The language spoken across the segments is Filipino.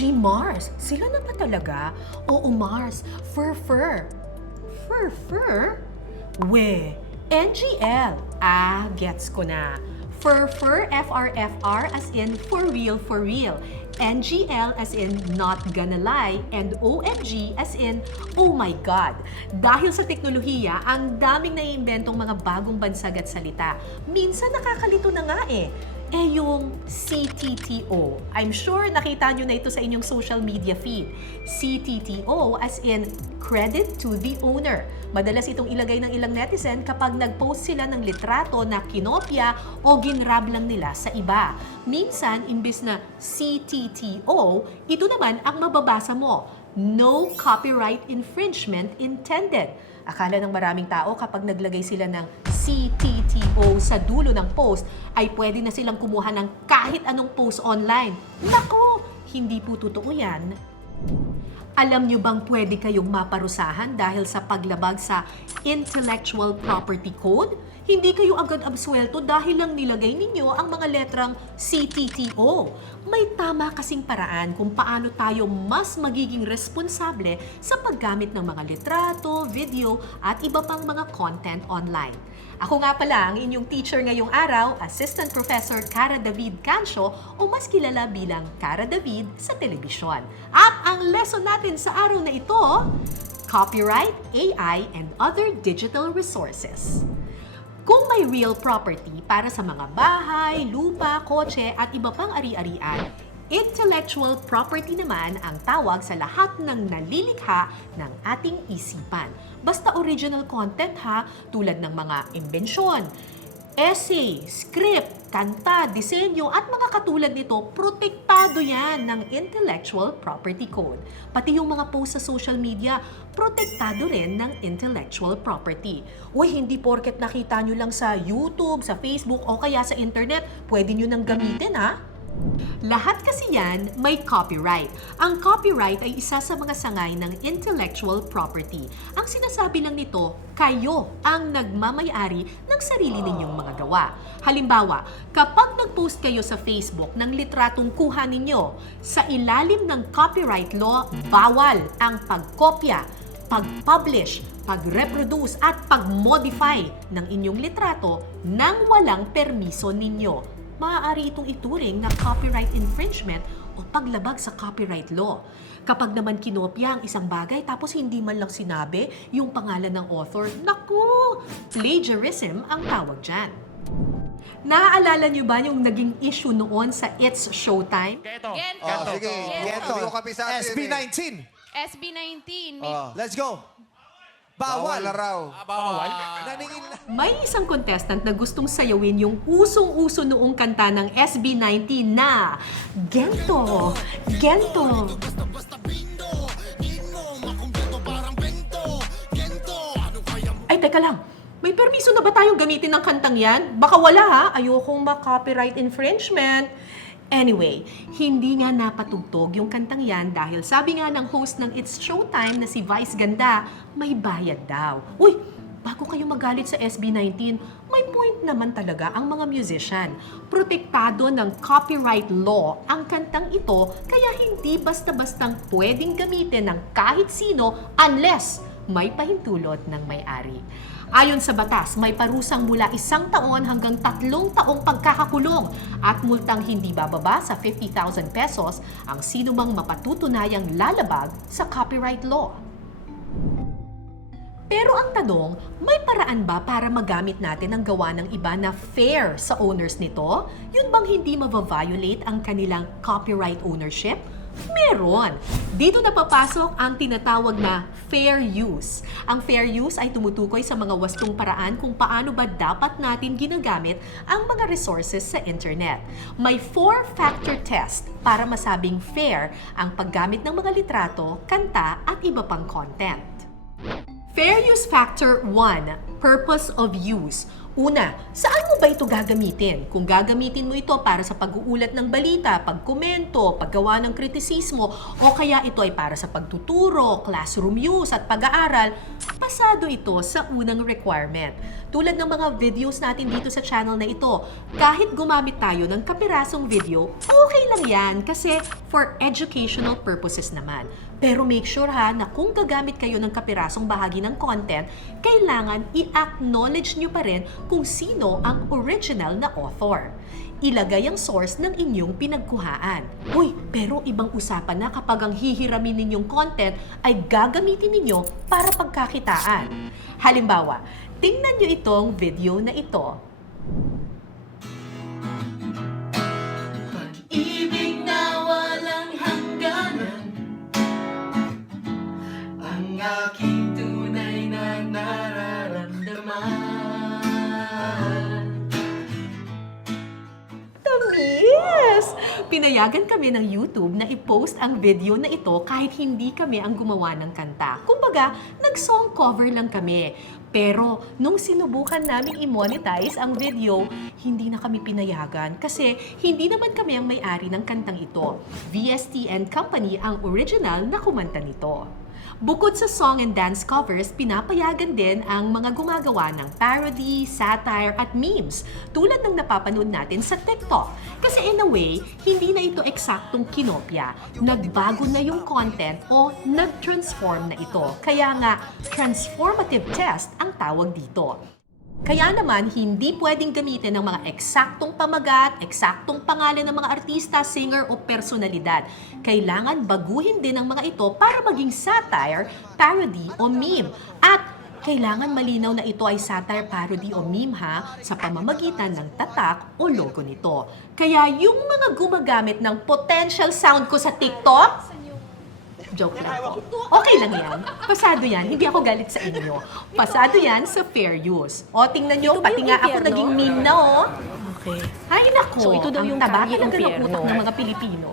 OMG Mars, sila na ba talaga? Oo Mars, fur. Fur? We, NGL. Gets ko na. Fur, FR, as in for real. NGL as in not gonna lie, and OMG as in oh my God. Dahil sa teknolohiya, ang daming naiimbentong mga bagong bansag at salita. Minsan nakakalito na nga yung CTTO. I'm sure nakita nyo na ito sa inyong social media feed. CTTO as in credit to the owner. Madalas itong ilagay ng ilang netizen kapag nag-post sila ng litrato na kinopya o ginrab lang nila sa iba. Minsan, imbis na CTTO, ito naman ang mababasa mo. No copyright infringement intended. Akala ng maraming tao kapag naglagay sila ng CTTO sa dulo ng post ay pwede na silang kumuha ng kahit anong post online. Nako, hindi po totoo yan. Alam nyo bang pwede kayong maparusahan dahil sa paglabag sa Intellectual Property Code? Hindi kayo agad absuelto dahil lang nilagay ninyo ang mga letrang CTTO. May tama kasing paraan kung paano tayo mas magiging responsable sa paggamit ng mga litrato, video at iba pang mga content online. Ako nga pala ang inyong teacher ngayong araw, Assistant Professor Cara David Cancio o mas kilala bilang Cara David sa telebisyon. At ang lesson natin sa araw na ito, Copyright, AI, and Other Digital Resources. Kung may real property para sa mga bahay, lupa, kotse at iba pang ari-arian, intellectual property naman ang tawag sa lahat ng nalilikha ng ating isipan. Basta original content tulad ng mga imbensyon, essay, script, kanta, disenyo at mga katulad nito, protektado yan ng Intellectual Property Code. Pati yung mga post sa social media, protektado rin ng intellectual property. Uy, hindi porket nakita nyo lang sa YouTube, sa Facebook o kaya sa internet, pwede nyo nang gamitin Lahat kasi yan may copyright. Ang copyright ay isa sa mga sangay ng intellectual property. Ang sinasabi lang nito, kayo ang nagmamay-ari ng sarili ninyong mga gawa. Halimbawa, kapag nag-post kayo sa Facebook ng litratong kuha ninyo, sa ilalim ng copyright law, bawal ang pagkopya, pag-publish, pag-reproduce at pag-modify ng inyong litrato nang walang permiso ninyo. Maaari itong ituring na copyright infringement o paglabag sa copyright law. Kapag naman kinopya ang isang bagay tapos hindi man lang sinabi yung pangalan ng author, naku, plagiarism ang tawag dyan. Naaalala niyo ba yung naging issue noon sa It's Showtime? Gento. Sige, Gento. SB19. SB19. Let's go. Bawal Bawal. na raw. Bawal. Naningin na. May isang contestant na gustong sayawin yung usong-uso noong kanta ng SB19 na Gento. Ay, teka lang. May permiso na ba tayong gamitin ng kantang yan? Baka wala Ayokong ma-copyright infringement. Anyway, hindi nga napatugtog yung kantang yan dahil sabi nga ng host ng It's Showtime na si Vice Ganda, may bayad daw. Uy, bago kayo magalit sa SB19, may point naman talaga ang mga musician. Protektado ng copyright law ang kantang ito kaya hindi basta-bastang pwedeng gamitin ng kahit sino unless may pahintulot ng may-ari. Ayon sa batas, may parusang mula 1 taon hanggang 3 taong pagkakakulong at multang hindi bababa sa 50,000 pesos ang sinumang mapatutunayang lalabag sa copyright law. Pero ang tanong, may paraan ba para magamit natin ang gawa ng iba na fair sa owners nito? Yun bang hindi mava-violate ang kanilang copyright ownership? Meron! Dito na papasok ang tinatawag na fair use. Ang fair use ay tumutukoy sa mga wastong paraan kung paano ba dapat natin ginagamit ang mga resources sa internet. May 4-factor test para masabing fair ang paggamit ng mga litrato, kanta at iba pang content. Fair use factor 1, purpose of use. Una, saan mo ba ito gagamitin? Kung gagamitin mo ito para sa pag-uulat ng balita, pagkomento, paggawa ng kritisismo, o kaya ito ay para sa pagtuturo, classroom use at pag-aaral, pasado ito sa unang requirement. Tulad ng mga videos natin dito sa channel na ito, kahit gumamit tayo ng kapirasong video, okay lang yan kasi for educational purposes naman. Pero make sure ha na kung gagamit kayo ng kapirasong bahagi ng content, kailangan i-acknowledge nyo pa rin kung sino ang original na author. Ilagay ang source ng inyong pinagkuhaan. Uy, pero ibang usapan na kapag ang hihiramin ninyong content ay gagamitin ninyo para pagkakitaan. Halimbawa, tingnan nyo itong video na ito. Pag-ibig na walang hangganan, ang aking tunay na nararamdaman. Tamis! Pinayagan kami ng YouTube na i-post ang video na ito kahit hindi kami ang gumawa ng kanta. Kumbaga, nag-song cover lang kami. Pero nung sinubukan namin i-monetize ang video, hindi na kami pinayagan kasi hindi naman kami ang may-ari ng kantang ito. VST and Company ang original na kumanta nito. Bukod sa song and dance covers, pinapayagan din ang mga gumagawa ng parody, satire at memes tulad ng napapanood natin sa TikTok. Kasi in a way, hindi na ito eksaktong kinopya. Nagbago na yung content o nag-transform na ito. Kaya nga, transformative test ang tawag dito. Kaya naman, hindi pwedeng gamitin ng mga eksaktong pamagat, eksaktong pangalan ng mga artista, singer o personalidad. Kailangan baguhin din ang mga ito para maging satire, parody o meme. At kailangan malinaw na ito ay satire, parody o meme ha, sa pamamagitan ng tatak o logo nito. Kaya yung mga gumagamit ng potential sound ko sa TikTok, joke lang po. Okay lang yan. Pasado yan. Hindi ako galit sa inyo. Pasado yan sa fair use. O, tingnan nyo, Ito ba pati yung nga ako impyerno? naging meme na, oh. Okay. Ay, nako. So, ito daw ang yung taba Kanye talaga ng impyerno. utak ng mga Pilipino.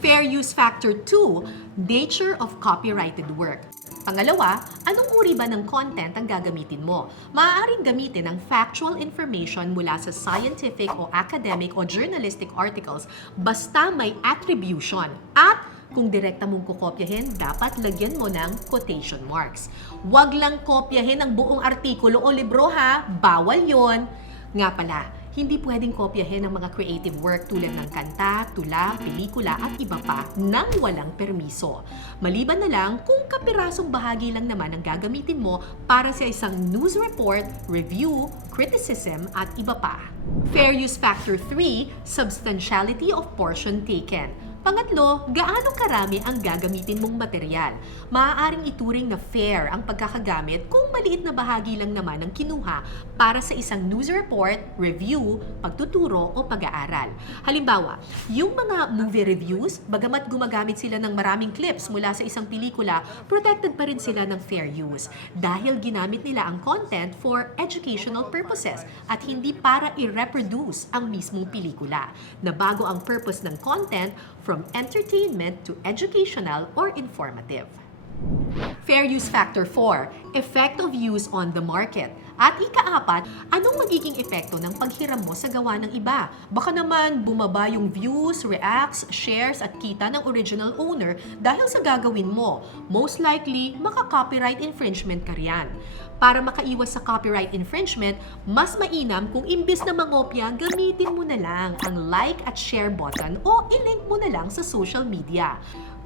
Fair use factor 2, nature of copyrighted work. Pangalawa, anong uri ba ng content ang gagamitin mo? Maaaring gamitin ang factual information mula sa scientific o academic o journalistic articles basta may attribution at kung direkta mong kukopyahin, dapat lagyan mo ng quotation marks. Huwag lang kopyahin ang buong artikulo o libro ha, bawal yon. Nga pala, hindi pwedeng kopyahin ang mga creative work tulad ng kanta, tula, pelikula at iba pa nang walang permiso. Maliban na lang kung kapirasong bahagi lang naman ang gagamitin mo para sa isang news report, review, criticism at iba pa. Fair use factor 3, substantiality of portion taken. Pangatlo, gaano karami ang gagamitin mong material. Maaaring ituring na fair ang pagkakagamit kung maliit na bahagi lang naman ang kinuha para sa isang news report, review, pagtuturo o pag-aaral. Halimbawa, yung mga movie reviews, bagamat gumagamit sila ng maraming clips mula sa isang pelikula, protected pa rin sila ng fair use dahil ginamit nila ang content for educational purposes at hindi para i-reproduce ang mismong pelikula. Nabago ang purpose ng content from entertainment to educational or informative. Fair use factor 4, effect of use on the market. At ika-apat, anong magiging epekto ng paghiram mo sa gawa ng iba? Baka naman bumaba yung views, reacts, shares at kita ng original owner dahil sa gagawin mo. Most likely, maka-copyright infringement ka riyan. Para makaiwas sa copyright infringement, mas mainam kung imbis na mangopya, gamitin mo na lang ang like at share button o ilink mo na lang sa social media.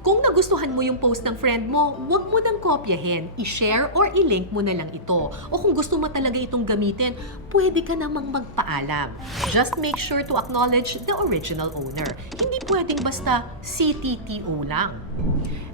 Kung nagustuhan mo yung post ng friend mo, huwag mo nang kopyahin, i-share or i-link mo na lang ito. O kung gusto mo talaga itong gamitin, pwede ka namang magpaalam. Just make sure to acknowledge the original owner. Hindi pwedeng basta CTTO lang.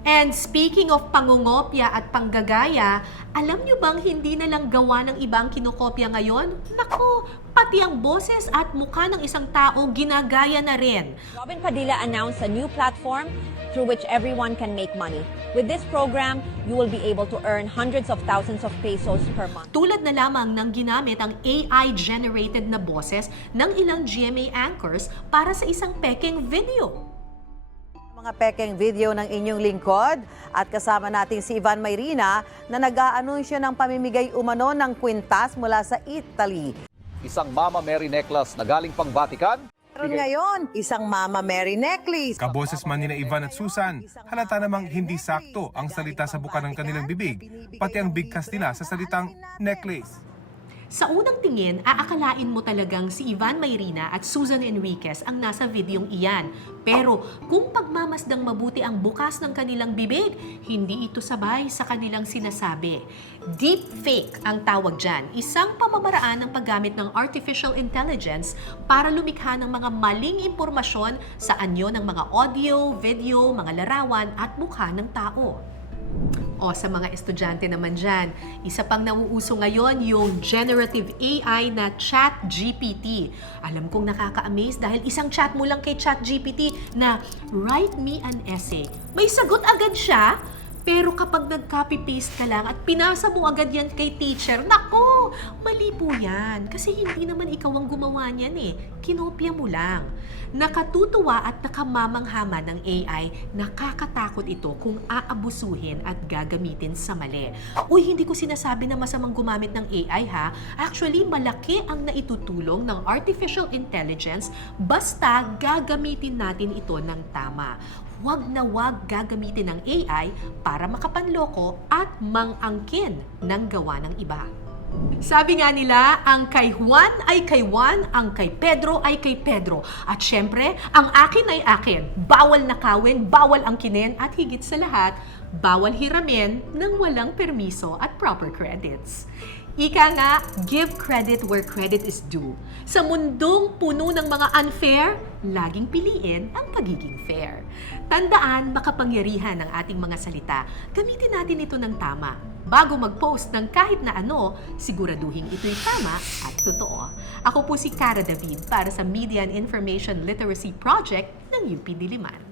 And speaking of pangungopya at panggagaya, alam nyo bang hindi na lang gawa ng ibang kinokopya ngayon? Nako, pati ang boses at mukha ng isang tao ginagaya na rin. Robin Padilla announced a new platform through which everyone can make money. With this program, you will be able to earn hundreds of thousands of pesos per month. Tulad na lamang ng ginamit ang AI-generated na boses ng ilang GMA anchors para sa isang pekeng video. Mga pekeng video ng inyong lingkod at kasama natin si Ivan Mayrina na nag-aanunsyo ng pamimigay umano ng kwintas mula sa Italy. Isang Mama Mary necklace na galing pang Vatican. Meron ngayon, isang Mama Mary necklace. Kaboses man nina Ivan at Susan, halata namang hindi sakto ang salita sa buka ng kanilang bibig, pati ang bigkas nila sa salitang necklace. Sa unang tingin, aakalain mo talagang si Ivan Mayrina at Susan Enriquez ang nasa videong iyan. Pero kung pagmamasdang mabuti ang bukas ng kanilang bibig, hindi ito sabay sa kanilang sinasabi. Deepfake ang tawag dyan, isang pamamaraan ng paggamit ng artificial intelligence para lumikha ng mga maling impormasyon sa anyo ng mga audio, video, mga larawan at mukha ng tao. O sa mga estudyante naman dyan, isa pang nauuso ngayon yung generative AI na ChatGPT. Alam kong nakaka-amaze dahil isang chat mo lang kay ChatGPT na write me an essay. May sagot agad siya, pero kapag nag-copy-paste ka lang at pinasa mo agad yan kay teacher, naku, mali po yan. Kasi hindi naman ikaw ang gumawa niyan eh. Kinopya mo lang. Nakatutuwa at nakamamanghaman ng AI, nakakatakot ito kung aabusuhin at gagamitin sa mali. Uy, hindi ko sinasabi na masamang gumamit ng AI ha. Actually, malaki ang naitutulong ng artificial intelligence basta gagamitin natin ito ng tama. Huwag na huwag gagamitin ng AI para makapanloko at mangangkin ng gawa ng iba. Sabi nga nila, ang kay Juan ay kay Juan, ang kay Pedro ay kay Pedro. At syempre, ang akin ay akin. Bawal nakawin, bawal angkinin, at higit sa lahat, bawal hiramin ng walang permiso at proper credits. Ika nga, give credit where credit is due. Sa mundong puno ng mga unfair, laging piliin ang pagiging fair. Tandaan, makapangyarihan ang ating mga salita. Gamitin natin ito ng tama. Bago mag-post ng kahit na ano, siguraduhin ito'y tama at totoo. Ako po si Cara David para sa Media and Information Literacy Project ng UP Diliman.